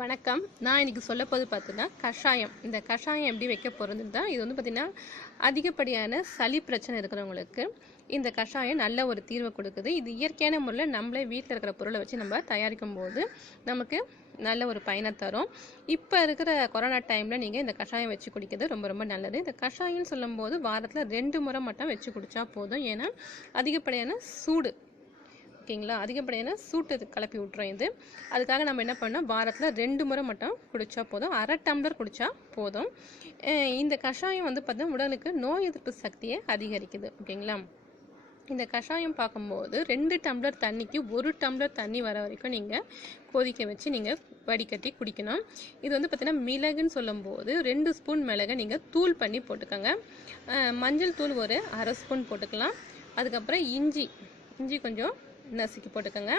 வணக்கம். நான் இன்னைக்கு சொல்லப்போது பார்த்தீங்கன்னா கஷாயம். இந்த கஷாயம் எப்படி வைக்க போகிறதுன்னு தான். இது வந்து பார்த்திங்கன்னா அதிகப்படியான சளி பிரச்சனை இருக்கிறவங்களுக்கு இந்த கஷாயம் நல்ல ஒரு தீர்வை கொடுக்குது. இது இயற்கையான முறையில் நம்மளே வீட்டில் இருக்கிற பொருளை வச்சு நம்ம தயாரிக்கும் போது நமக்கு நல்ல ஒரு பயனை தரும். இப்போ இருக்கிற கொரோனா டைமில் நீங்கள் இந்த கஷாயம் வச்சு குடிக்கிறது ரொம்ப ரொம்ப நல்லது. இந்த கஷாயம்னு சொல்லும்போது வாரத்தில் 2 முறை மட்டும் வச்சு குடித்தா போதும். ஏன்னா அதிகப்படியான சூடு ஓகேங்களா, அதிகப்படியான சூட்டு கிளப்பி விட்டுரும் இது. அதுக்காக நம்ம என்ன பண்ணோம், வாரத்தில் 2 முறை மட்டும் குடித்தா போதும். அரை டம்ளர் குடித்தா போதும். இந்த கஷாயம் வந்து பார்த்தீங்கன்னா உடலுக்கு நோய் எதிர்ப்பு சக்தியை அதிகரிக்குது. ஓகேங்களா, இந்த கஷாயம் பார்க்கும்போது 2 டம்ளர் தண்ணிக்கு 1 டம்ளர் தண்ணி வர வரைக்கும் நீங்கள் கொதிக்க வச்சு நீங்கள் வடிகட்டி குடிக்கணும். இது வந்து பார்த்திங்கன்னா மிளகுன்னு சொல்லும்போது 2 ஸ்பூன் மிளகை நீங்கள் தூள் பண்ணி போட்டுக்கோங்க. மஞ்சள் தூள் ஒரு அரை ஸ்பூன் போட்டுக்கலாம். அதுக்கப்புறம் இஞ்சி கொஞ்சம் நசுக்கி போட்டுக்கோங்க.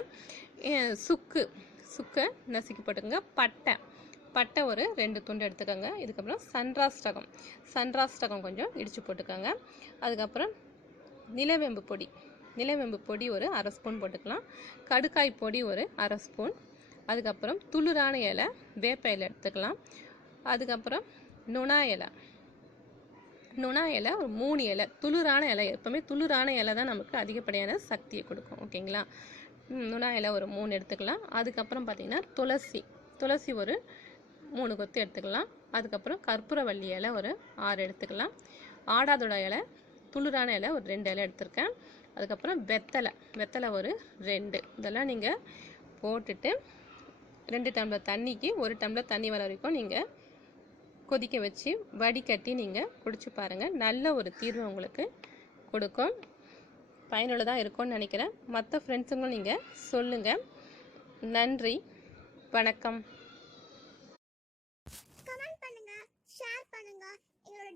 சுக்கை நசுக்கி போட்டுக்கோங்க. பட்டை ஒரு 2 துண்டு எடுத்துக்கோங்க. இதுக்கப்புறம் சன்ராஸ்டகம் கொஞ்சம் இடித்து போட்டுக்கோங்க. அதுக்கப்புறம் நிலவேம்பு பொடி ஒரு அரை ஸ்பூன் போட்டுக்கலாம். கடுக்காய் பொடி ஒரு அரை ஸ்பூன். அதுக்கப்புறம் துளிரான இலை வேப்ப இலை எடுத்துக்கலாம். அதுக்கப்புறம் நுணா இலை ஒரு 3 இலை. துளிரான இலை, எப்போவுமே துளிரான இலை தான் நமக்கு அதிகப்படியான சக்தியை கொடுக்கும். ஓகேங்களா, நுணா இலை ஒரு 3 எடுத்துக்கலாம். அதுக்கப்புறம் பார்த்திங்கன்னா துளசி ஒரு 3 கொத்து எடுத்துக்கலாம். அதுக்கப்புறம் கற்பூரவள்ளி இலை ஒரு 6 எடுத்துக்கலாம். ஆடாதொட இலை துளிரான இலை ஒரு 2 இலை எடுத்திருக்கேன். அதுக்கப்புறம் வெத்தலை ஒரு 2. இதெல்லாம் நீங்கள் போட்டுட்டு 2 டம்ளர் தண்ணிக்கு 1 டம்ளர் தண்ணி வர வரைக்கும் நீங்கள் கொதிக்க வச்சு வடிகட்டி நீங்கள் குடிச்சு பாருங்கள். நல்ல ஒரு தீர்வு உங்களுக்கு கொடுக்கும். பயனுள்ளதாக இருக்கும்னு நினைக்கிறேன். மற்ற ஃப்ரெண்ட்ஸுங்களும் நீங்கள் சொல்லுங்கள். நன்றி, வணக்கம். கமெண்ட் பண்ணுங்க, ஷேர் பண்ணுங்க. எங்களோட